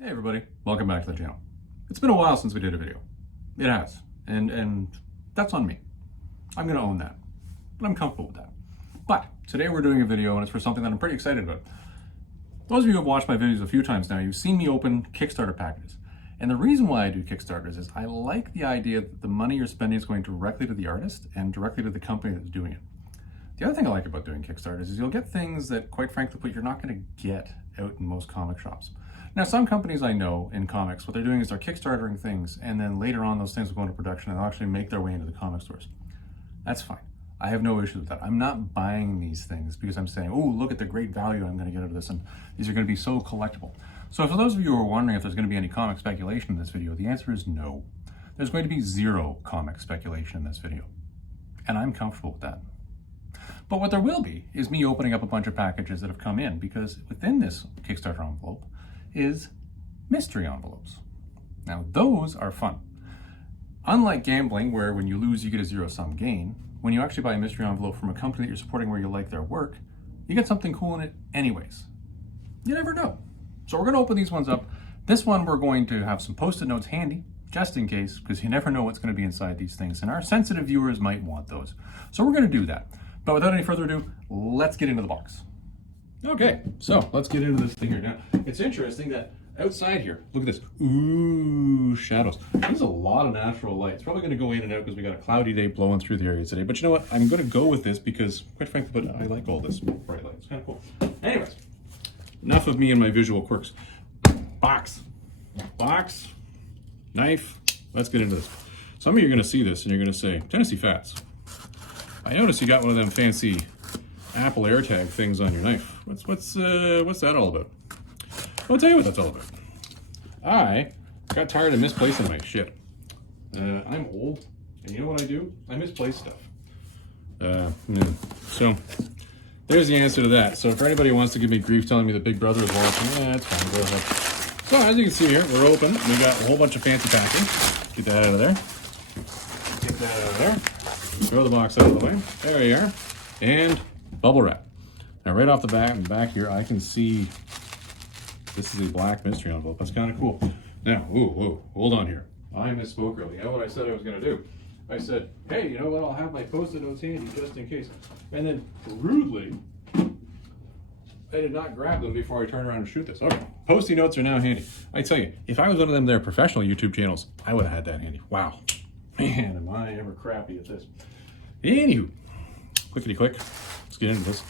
Hey everybody, welcome back to the channel. It's been a while since we did a video. It has, and that's on me. I'm gonna own that, but I'm comfortable with that. But today we're doing a video and it's for something that I'm pretty excited about. Those of you who have watched my videos a few times now, you've seen me open Kickstarter packages. And the reason why I do Kickstarters is I like the idea that the money you're spending is going directly to the artist and directly to the company that's doing it. The other thing I like about doing Kickstarters is you'll get things that, quite frankly, you're not going to get out in most comic shops. Now, some companies I know in comics, what they're doing is they're Kickstartering things, and then later on those things will go into production and they'll actually make their way into the comic stores. That's fine. I have no issue with that. I'm not buying these things because I'm saying, oh, look at the great value I'm going to get out of this, and these are going to be so collectible. So for those of you who are wondering if there's going to be any comic speculation in this video, the answer is no. There's going to be zero comic speculation in this video, and I'm comfortable with that. But what there will be is me opening up a bunch of packages that have come in, because within this Kickstarter envelope is mystery envelopes. Now those are fun. Unlike gambling, where when you lose you get a zero-sum gain, when you actually buy a mystery envelope from a company that you're supporting where you like their work, you get something cool in it anyways. You never know. So we're gonna open these ones up. This one we're going to have some post-it notes handy, just in case, because you never know what's gonna be inside these things, and our sensitive viewers might want those. So we're gonna do that. But without any further ado, let's get into the box. Okay, so let's get into this thing here. Now, it's interesting that outside here, look at this. Ooh, shadows. There's a lot of natural light. It's probably going to go in and out because we got a cloudy day blowing through the area today. But you know what? I'm going to go with this because, quite frankly, but I like all this bright light. It's kind of cool. Anyways, enough of me and my visual quirks. Box, knife. Let's get into this. Some of you are going to see this and you're going to say, Tennessee Fats, I noticed you got one of them fancy Apple AirTag things on your knife. What's that all about? I'll tell you what that's all about. I got tired of misplacing my shit. I'm old, and you know what I do? I misplace stuff. So there's the answer to that. So if anybody wants to give me grief telling me that Big Brother is watching, that's fine. Go ahead. So as you can see here, we're open. We got a whole bunch of fancy packing. Get that out of there. Get that out of there. Throw the box out of the way. There you are. And bubble wrap. Now right off the back here, I can see this is a black mystery envelope. That's kind of cool. Now, whoa, hold on here. I misspoke earlier. You know what I said I was going to do? I said, hey, you know what? I'll have my post-it notes handy just in case. And then rudely, I did not grab them before I turned around and shoot this. Okay, post-it notes are now handy. I tell you, if I was one of them their professional YouTube channels, I would have had that handy. Wow. Man, am I ever crappy at this. Anywho, clickety-click. Let's get into this.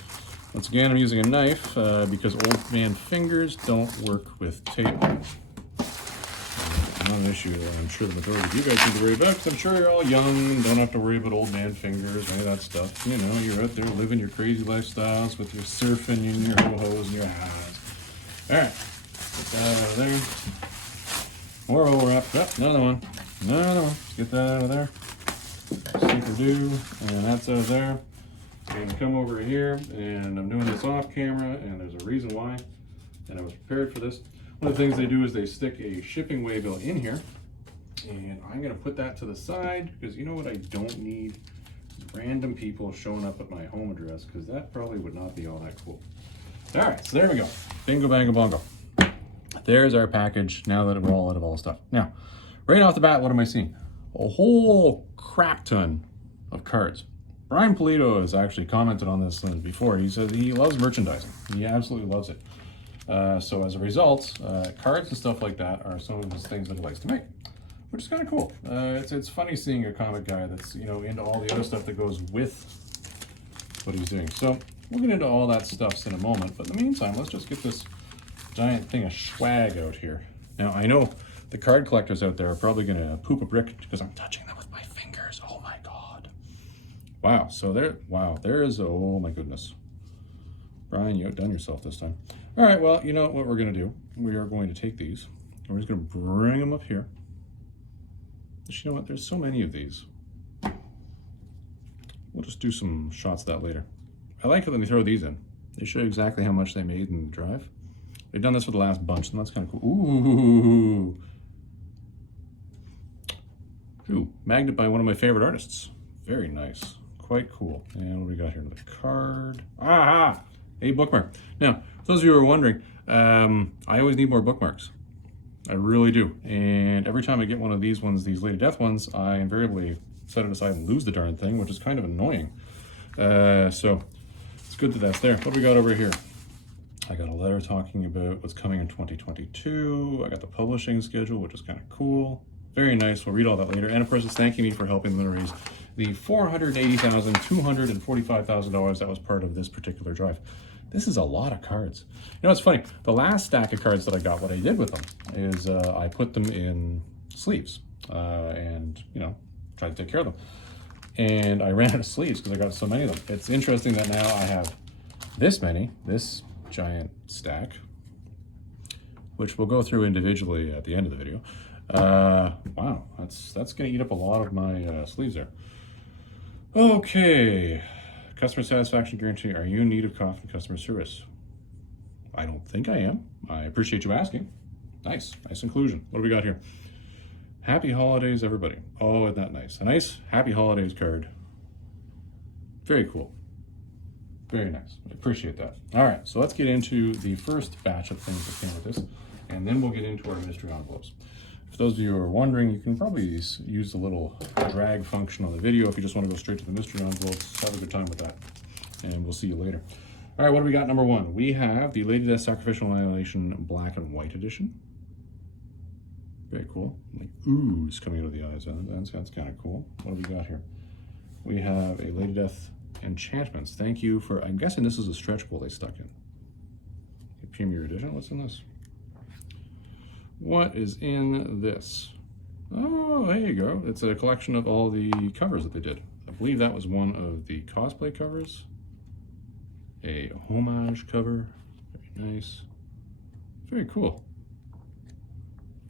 Once again, I'm using a knife because old man fingers don't work with tape. Not an issue that I'm sure the majority of you guys need to worry about, because I'm sure you're all young and don't have to worry about old man fingers or any of that stuff. You know, you're out there living your crazy lifestyles with your surfing and your ho-hos and your highs. All right, get that out of there. More bubble wrap. Oh, another one. Let's get that out of there. Super do, and that's out of there. And come over here, and I'm doing this off camera, and there's a reason why, and I was prepared for this. One of the things they do is they stick a shipping waybill in here, and I'm going to put that to the side, because you know what I don't need? Random people showing up at my home address, because that probably would not be all that cool. All right, so there we go. Bingo, bango, bongo. There's our package, now that we're all out of all the stuff. Now, right off the bat, what am I seeing? A whole crap ton of cards. Brian Polito has actually commented on this before. He said he loves merchandising. He absolutely loves it. So as a result, cards and stuff like that are some of his things that he likes to make, which is kind of cool. It's funny seeing a comic guy that's, you know, into all the other stuff that goes with what he's doing. So we'll get into all that stuff in a moment. But in the meantime, let's just get this giant thing of swag out here. Now I know the card collectors out there are probably going to poop a brick because I'm touching them with my fingers. Oh my God. Wow. So there's, oh my goodness. Brian, you outdone yourself this time. All right, well, you know what we're going to do? We are going to take these, and we're just going to bring them up here. But you know what? There's so many of these. We'll just do some shots of that later. I like it when they throw these in. They show you exactly how much they made in the drive. They've done this for the last bunch, and that's kind of cool. Ooh, magnet by one of my favorite artists. Very nice. Quite cool. And what do we got here? Another card. Aha! A bookmark. Now, for those of you who are wondering, I always need more bookmarks. I really do. And every time I get one of these ones, these Lady Death ones, I invariably set it aside and lose the darn thing, which is kind of annoying. So it's good that that's there. What do we got over here? I got a letter talking about what's coming in 2022. I got the publishing schedule, which is kind of cool. Very nice. We'll read all that later. And of course, it's thanking me for helping them raise the $480,245,000 that was part of this particular drive. This is a lot of cards. You know, it's funny. The last stack of cards that I got, what I did with them is I put them in sleeves and, you know, tried to take care of them. And I ran out of sleeves because I got so many of them. It's interesting that now I have this many, this giant stack, which we'll go through individually at the end of the video. Wow, that's going to eat up a lot of my sleeves there. Okay, customer satisfaction guarantee. Are you in need of Coffin customer service? I don't think I am. I appreciate you asking. Nice inclusion. What do we got here? Happy holidays, everybody. Oh, isn't that nice? A nice happy holidays card. Very cool. Very nice. I appreciate that. All right, so let's get into the first batch of things that came with this, and then we'll get into our mystery envelopes. For those of you who are wondering, you can probably use the little drag function on the video if you just want to go straight to the mystery envelopes. Have a good time with that, and we'll see you later. All right, what do we got? Number one, we have the Lady Death Sacrificial Annihilation Black and White Edition. Very cool. Like ooze coming out of the eyes. That's kind of cool. What do we got here? We have a Lady Death Enchantments. Thank you for, I'm guessing this is a stretch goal they stuck in. A Premier Edition. What's in this? What is in this? Oh, there you go. It's a collection of all the covers that they did. I believe that was one of the cosplay covers. A homage cover. Very nice. Very cool.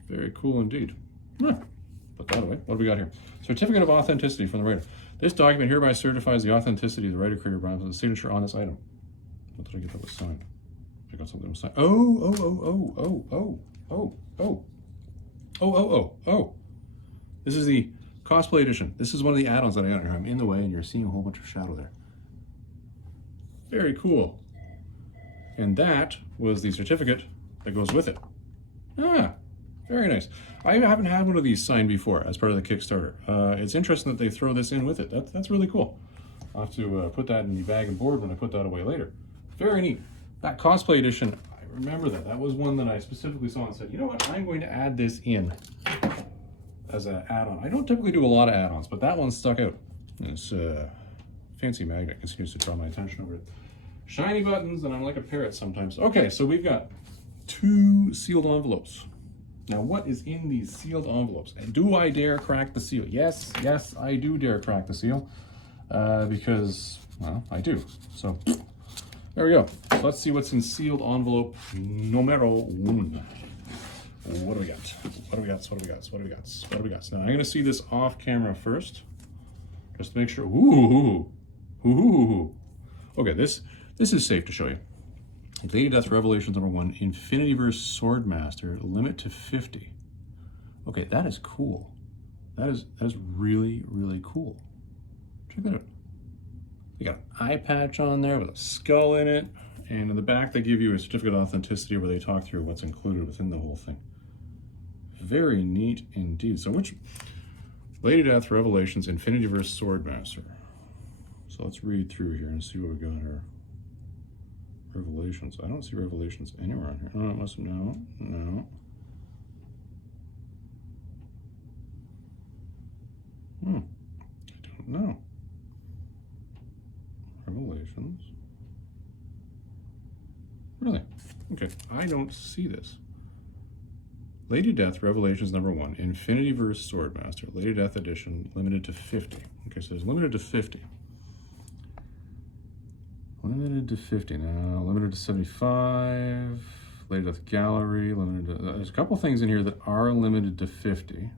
Very cool indeed. Put that away. What do we got here? Certificate of authenticity from the writer. This document hereby certifies the authenticity of the writer, creator, brand, and the signature on this item. What did I get that was signed? I got something that was signed. Oh. This is the cosplay edition. This is one of the add-ons that I got here. I'm in the way and you're seeing a whole bunch of shadow there. Very cool. And that was the certificate that goes with it. Very nice. I haven't had one of these signed before as part of the Kickstarter. It's interesting that they throw this in with it. That's really cool. I'll have to put that in the bag and board when I put that away later. Very neat. That cosplay edition, I remember that. That was one that I specifically saw and said, you know what, I'm going to add this in as an add-on. I don't typically do a lot of add-ons, but that one stuck out. This fancy magnet continues to draw my attention over it. Shiny buttons, and I'm like a parrot sometimes. Okay, so we've got 2 sealed envelopes. Now, what is in these sealed envelopes? And do I dare crack the seal? Yes, I do dare crack the seal because, well, I do. So, there we go. So let's see what's in sealed envelope numero 1. What do we got? Now, I'm going to see this off camera first, just to make sure. Ooh. Okay, this is safe to show you. Lady Death Revelations number 1, Infinityverse Swordmaster, limit to 50. Okay, that is cool. That is really, really cool. Check that out. They got an eye patch on there with a skull in it, and in the back they give you a certificate of authenticity where they talk through what's included within the whole thing. Very neat indeed. So which Lady Death Revelations Infinityverse Swordmaster. So let's read through here and see what we got here. Revelations. I don't see Revelations anywhere on here. Oh, it must. No. I don't know. Revelations. Really? Okay. I don't see this. Lady Death Revelations number 1, Infinityverse Swordmaster, Lady Death Edition, limited to 50. Okay, so it's limited to 50. Limited to 50 now, limited to 75, Lady Death Gallery, limited to, there's a couple things in here that are limited to 50,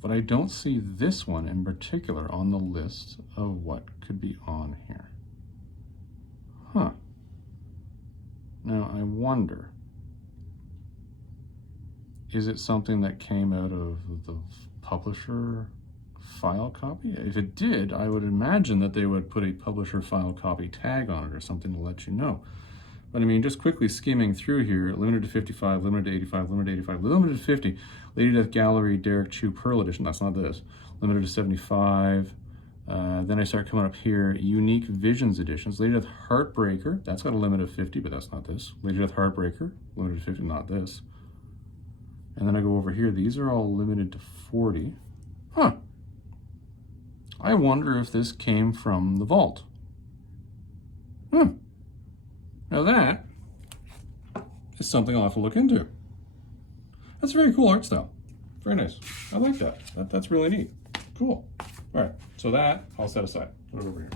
but I don't see this one in particular on the list of what could be on here. Now I wonder, is it something that came out of the publisher file copy? If it did, I would imagine that they would put a publisher file copy tag on it or something to let you know. But I mean, just quickly skimming through here, limited to 55, limited to 85, limited to 85, limited to 50. Lady Death Gallery, Derek Chu Pearl Edition. That's not this. Limited to 75. Then I start coming up here, Unique Visions Editions. Lady Death Heartbreaker. That's got a limit of 50, but that's not this. Lady Death Heartbreaker, limited to 50, not this. And then I go over here. These are all limited to 40. Huh. I wonder if this came from the vault. Now that is something I'll have to look into. That's a very cool art style. Very nice. I like that. That's really neat. Cool. All right, so that I'll set aside. Put it over here.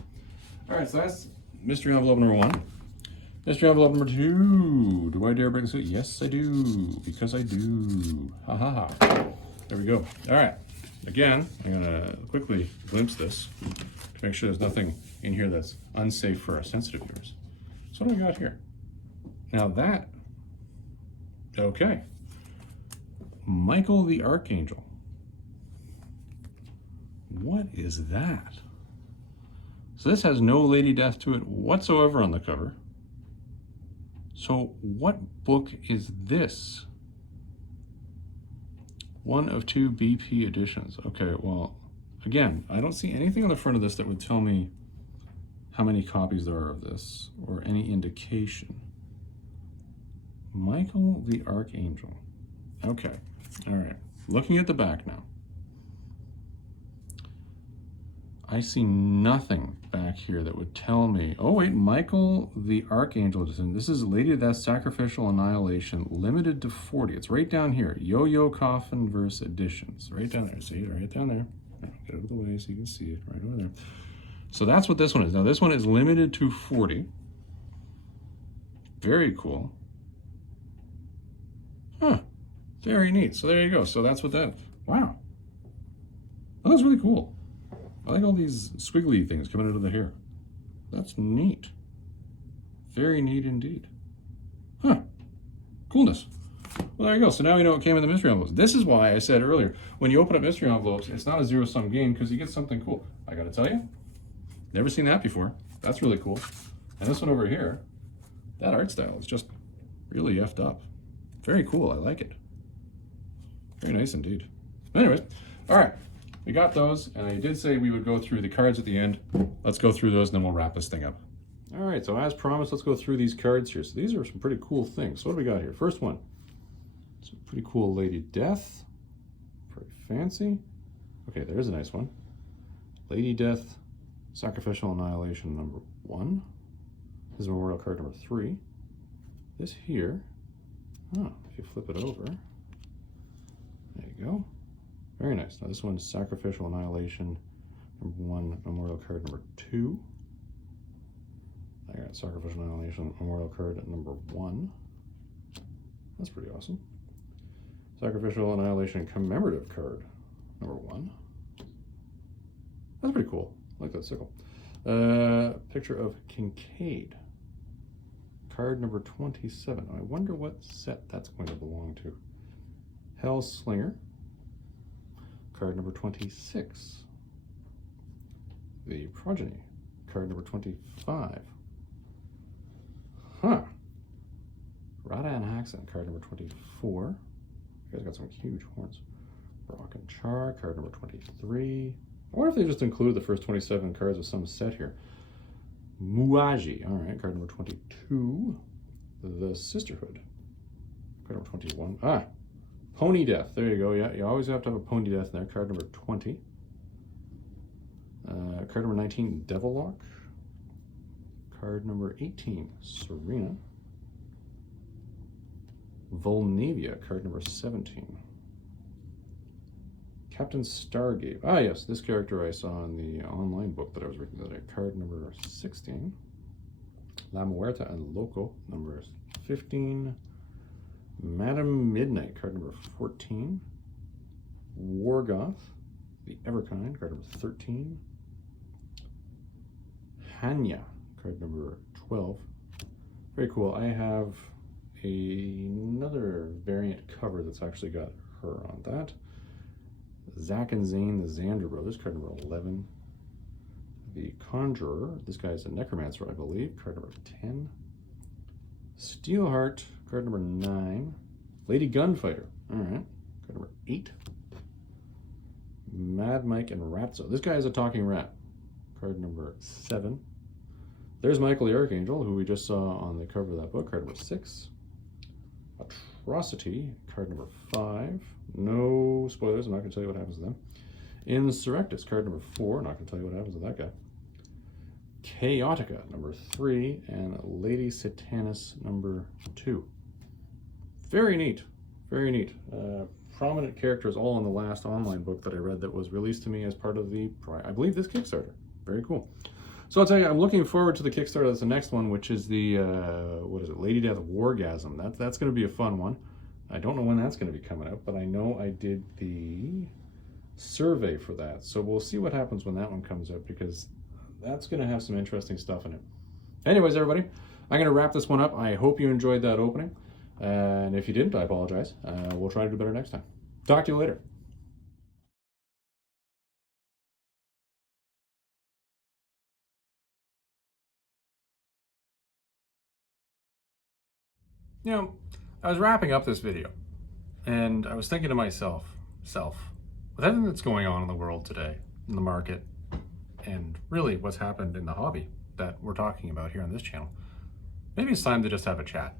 All right, so that's mystery envelope number 1. Mystery envelope number 2. Do I dare break the suit? Yes, I do, because I do. Ha ha ha. There we go. All right. Again, I'm gonna quickly glimpse this to make sure there's nothing in here that's unsafe for our sensitive viewers. So what do we got here? Now that, okay. Michael the Archangel. What is that? So this has no Lady Death to it whatsoever on the cover. So what book is this? One of 2 BP editions. Okay, well, again, I don't see anything on the front of this that would tell me how many copies there are of this or any indication. Michael the Archangel. Okay, all right. Looking at the back now. I see nothing back here that would tell me, oh wait, Michael the Archangel edition. This is Lady Death Sacrificial Annihilation, limited to 40. It's right down here. Yo-Yo Coffin verse editions. Right down there. See it right down there. Get out of the way so you can see it right over there. So that's what this one is. Now this one is limited to 40. Very cool. Huh. Very neat. So there you go. So that's what that, wow. That was really cool. I like all these squiggly things coming out of the hair. That's neat. Very neat indeed. Huh. Coolness. Well, there you go. So now we know what came in the mystery envelopes. This is why I said earlier, when you open up mystery envelopes, it's not a zero-sum game because you get something cool. I gotta tell you, never seen that before. That's really cool. And this one over here, that art style is just really effed up. Very cool. I like it. Very nice indeed. Anyways, all right. We got those, and I did say we would go through the cards at the end. Let's go through those, and then we'll wrap this thing up. All right, so as promised, let's go through these cards here. So these are some pretty cool things. So what do we got here? First one, some pretty cool Lady Death. Very fancy. Okay, there's a nice one. Lady Death, Sacrificial Annihilation number 1. This is memorial card number 3. This here, if you flip it over, there you go. Very nice. Now this one's Sacrificial Annihilation number 1, memorial card number 2. I got Sacrificial Annihilation memorial card number 1. That's pretty awesome. Sacrificial Annihilation commemorative card number 1. That's pretty cool. I like that sickle. Picture of Kincaid. Card number 27. I wonder what set that's going to belong to. Hellslinger. Card number 26. The Progeny. Card number 25. Huh. Radan Haxon. Card number 24. You guys got some huge horns. Brock and Char. Card number 23. I wonder if they just included the first 27 cards of some set here. Muaji. All right. Card number 22. The Sisterhood. Card number 21. Pony Death. There you go. Yeah, you always have to have a Pony Death in there. Card number 20. Card number 19, Devillock. Card number 18, Serena. Volnavia. Card number 17. Captain Stargate. Yes, this character I saw in the online book that I was reading the other day. Card number 16. La Muerta and Loco. Number 15. Madam Midnight, card number 14. Wargoth, the Everkind, card number 13. Hanya, card number 12. Very cool. I have another variant cover that's actually got her on that. Zack and Zane, the Xander Brothers, card number 11. The Conjurer, this guy's a Necromancer, I believe, card number 10. Steelheart, card number 9. Lady Gunfighter, all right. Card number 8. Mad Mike and Ratso. This guy is a talking rat. Card number 7. There's Michael the Archangel, who we just saw on the cover of that book. Card number 6. Atrocity, card number 5. No spoilers, I'm not going to tell you what happens to them. Insurrectus, card number 4. Not going to tell you what happens to that guy. Chaotica, number 3. And Lady Satanus, number 2. Very neat. Very neat. Prominent characters all in the last online book that I read that was released to me as part of the, I believe, this Kickstarter. Very cool. So I'll tell you, I'm looking forward to the Kickstarter. That's the next one, which is the, what is it, Lady Death Wargasm. That's going to be a fun one. I don't know when that's going to be coming out, but I know I did the survey for that. So we'll see what happens when that one comes out, because that's going to have some interesting stuff in it. Anyways, everybody, I'm going to wrap this one up. I hope you enjoyed that opening. And if you didn't, I apologize. We'll try to do better next time. Talk to you later. You know, I was wrapping up this video, and I was thinking to myself, with everything that's going on in the world today, in the market, and really what's happened in the hobby that we're talking about here on this channel, maybe it's time to just have a chat.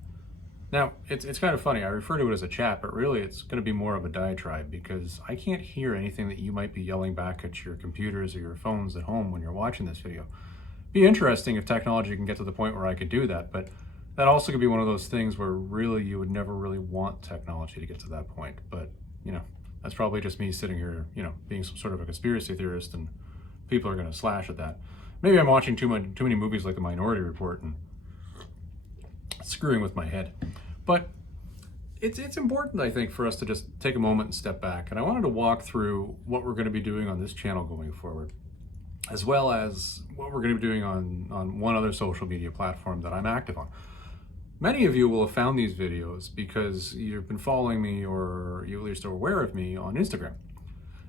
Now, it's kind of funny, I refer to it as a chat, but really it's going to be more of a diatribe, because I can't hear anything that you might be yelling back at your computers or your phones at home when you're watching this video. It'd be interesting if technology can get to the point where I could do that, but that also could be one of those things where really you would never really want technology to get to that point. But, you know, that's probably just me sitting here, you know, being some sort of a conspiracy theorist, and people are going to slash at that. Maybe I'm watching too many movies like The Minority Report and screwing with my head. But it's important, I think, for us to just take a moment and step back. And I wanted to walk through what we're going to be doing on this channel going forward, as well as what we're going to be doing on one other social media platform that I'm active on. Many of you will have found these videos because you've been following me, or you at least are aware of me on Instagram.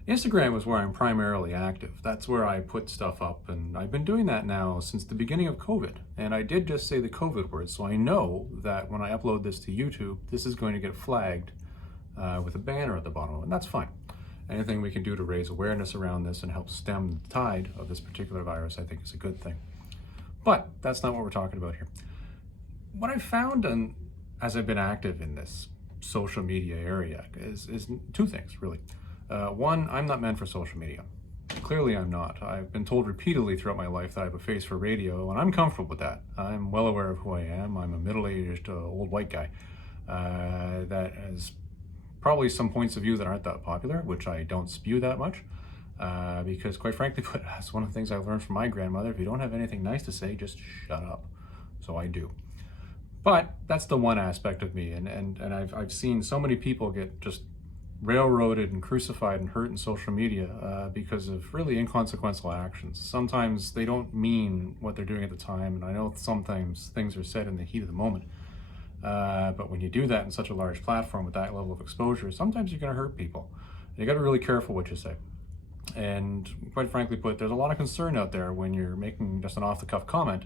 Instagram is where I'm primarily active. That's where I put stuff up, and I've been doing that now since the beginning of COVID. And I did just say the COVID word, so I know that when I upload this to YouTube, this is going to get flagged with a banner at the bottom, and that's fine. Anything we can do to raise awareness around this and help stem the tide of this particular virus, I think, is a good thing. But that's not what we're talking about here. What I've found as I've been active in this social media area is two things, really. One, I'm not meant for social media. Clearly I'm not. I've been told repeatedly throughout my life that I have a face for radio, and I'm comfortable with that. I'm well aware of who I am. I'm a middle-aged old white guy that has probably some points of view that aren't that popular, which I don't spew that much, because quite frankly, that's one of the things I've learned from my grandmother. If you don't have anything nice to say, just shut up. So I do. But that's the one aspect of me, and I've seen so many people get just railroaded and crucified and hurt in social media because of really inconsequential actions. Sometimes they don't mean what they're doing at the time, and I know sometimes things are said in the heat of the moment. But when you do that in such a large platform with that level of exposure, sometimes you're going to hurt people. You got to be really careful what you say. And quite frankly put, there's a lot of concern out there when you're making just an off-the-cuff comment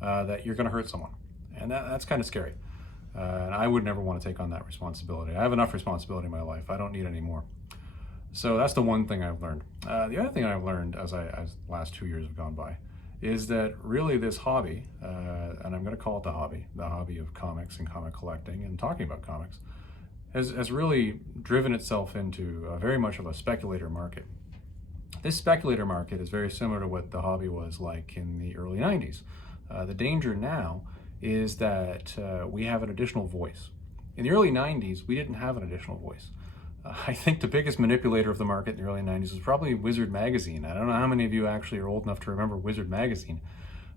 that you're going to hurt someone. And that's kind of scary. And I would never want to take on that responsibility. I have enough responsibility in my life. I don't need any more. So that's the one thing I've learned. The other thing I've learned as the last 2 years have gone by, is that really this hobby, and I'm going to call it the hobby of comics and comic collecting and talking about comics, has really driven itself into very much of a speculator market. This speculator market is very similar to what the hobby was like in the early 90s. The danger now is that we have an additional voice. In the early 90s, we didn't have an additional voice. I think the biggest manipulator of the market in the early 90s was probably Wizard Magazine. I don't know how many of you actually are old enough to remember Wizard Magazine,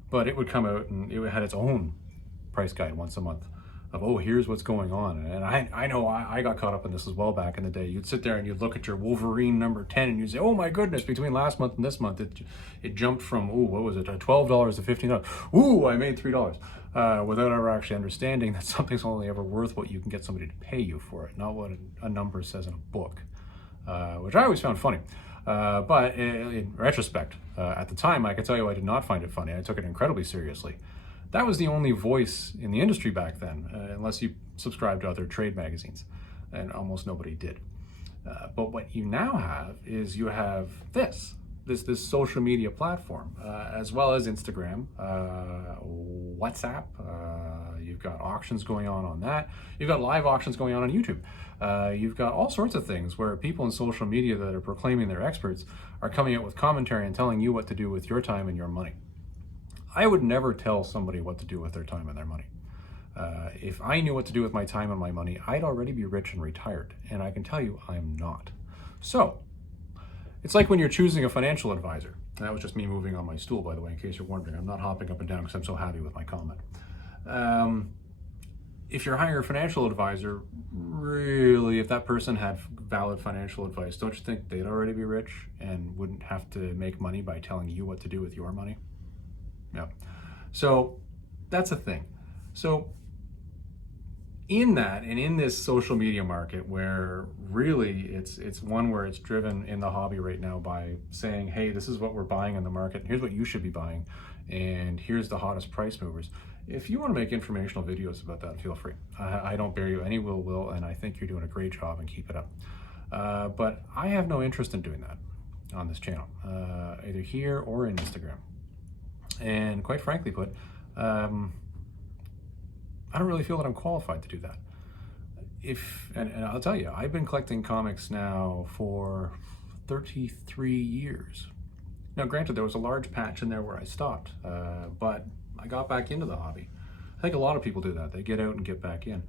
but it would come out and it had its own price guide once a month of, oh, here's what's going on. And I know I got caught up in this as well back in the day. You'd sit there and you'd look at your Wolverine number 10 and you'd say, oh my goodness, between last month and this month, it jumped from, oh, what was it, $12 to $15. Ooh, I made $3. Without ever actually understanding that something's only ever worth what you can get somebody to pay you for it, not what a number says in a book, which I always found funny. But in retrospect, at the time, I can tell you I did not find it funny. I took it incredibly seriously. That was the only voice in the industry back then, unless you subscribed to other trade magazines, and almost nobody did. But what you now have is you have this social media platform, as well as Instagram, WhatsApp. You've got auctions going on that. You've got live auctions going on YouTube. You've got all sorts of things where people in social media that are proclaiming they're experts are coming out with commentary and telling you what to do with your time and your money. I would never tell somebody what to do with their time and their money. If I knew what to do with my time and my money, I'd already be rich and retired, and I can tell you I'm not. So, it's like when you're choosing a financial advisor. That was just me moving on my stool, by the way, in case you're wondering. I'm not hopping up and down because I'm so happy with my comment. If you're hiring a financial advisor, really, if that person had valid financial advice, don't you think they'd already be rich and wouldn't have to make money by telling you what to do with your money? Yeah. So that's a thing. So in that, and in this social media market where really it's one where it's driven in the hobby right now by saying, hey, this is what we're buying in the market, here's what you should be buying, and here's the hottest price movers. If you want to make informational videos about that, feel free. I don't bear you any ill will, and I think you're doing a great job, and keep it up. But I have no interest in doing that on this channel, either here or in Instagram. And quite frankly put, I don't really feel that I'm qualified to do that. And I'll tell you, I've been collecting comics now for 33 years. Now, granted, there was a large patch in there where I stopped, but I got back into the hobby. I think a lot of people do that. They get out and get back in.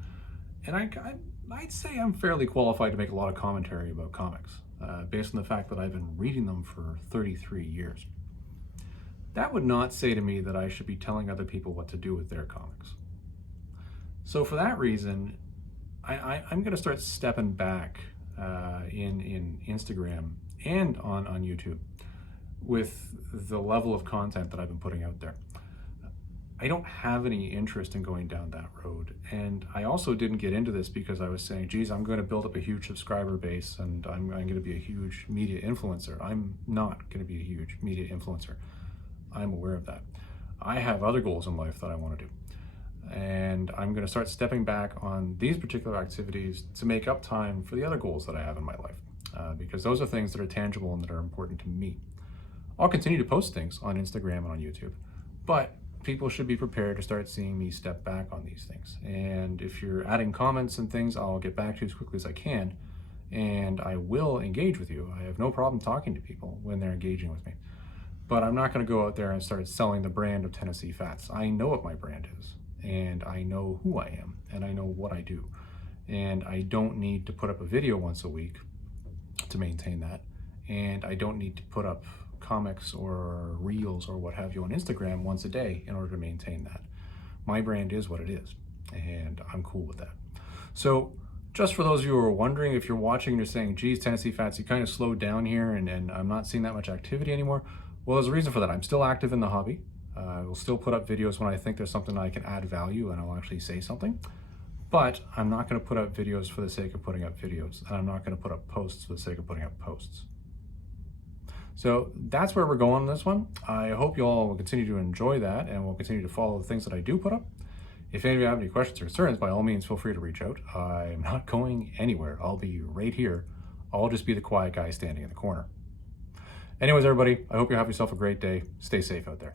And I'd say I'm fairly qualified to make a lot of commentary about comics, based on the fact that I've been reading them for 33 years. That would not say to me that I should be telling other people what to do with their comics. So for that reason, I'm going to start stepping back in Instagram and on YouTube with the level of content that I've been putting out there. I don't have any interest in going down that road. And I also didn't get into this because I was saying, geez, I'm going to build up a huge subscriber base and I'm going to be a huge media influencer. I'm not going to be a huge media influencer. I'm aware of that. I have other goals in life that I want to do. And I'm going to start stepping back on these particular activities to make up time for the other goals that I have in my life, because those are things that are tangible and that are important to me. I'll continue to post things on Instagram and on YouTube, but people should be prepared to start seeing me step back on these things. And if you're adding comments and things, I'll get back to you as quickly as I can, and I will engage with you. I have no problem talking to people when they're engaging with me. But I'm not going to go out there and start selling the brand of Tennessee Fats. I know what my brand is, and I know who I am, and I know what I do. And I don't need to put up a video once a week to maintain that. And I don't need to put up comics or reels or what have you on Instagram once a day in order to maintain that. My brand is what it is, and I'm cool with that. So just for those of you who are wondering, if you're watching and you're saying, geez, Tennessee Fats, you kind of slowed down here and I'm not seeing that much activity anymore. Well, there's a reason for that. I'm still active in the hobby. I will still put up videos when I think there's something I can add value and I'll actually say something. But I'm not going to put up videos for the sake of putting up videos. And I'm not going to put up posts for the sake of putting up posts. So that's where we're going on this one. I hope you all will continue to enjoy that and will continue to follow the things that I do put up. If any of you have any questions or concerns, by all means, feel free to reach out. I'm not going anywhere. I'll be right here. I'll just be the quiet guy standing in the corner. Anyways, everybody, I hope you have yourself a great day. Stay safe out there.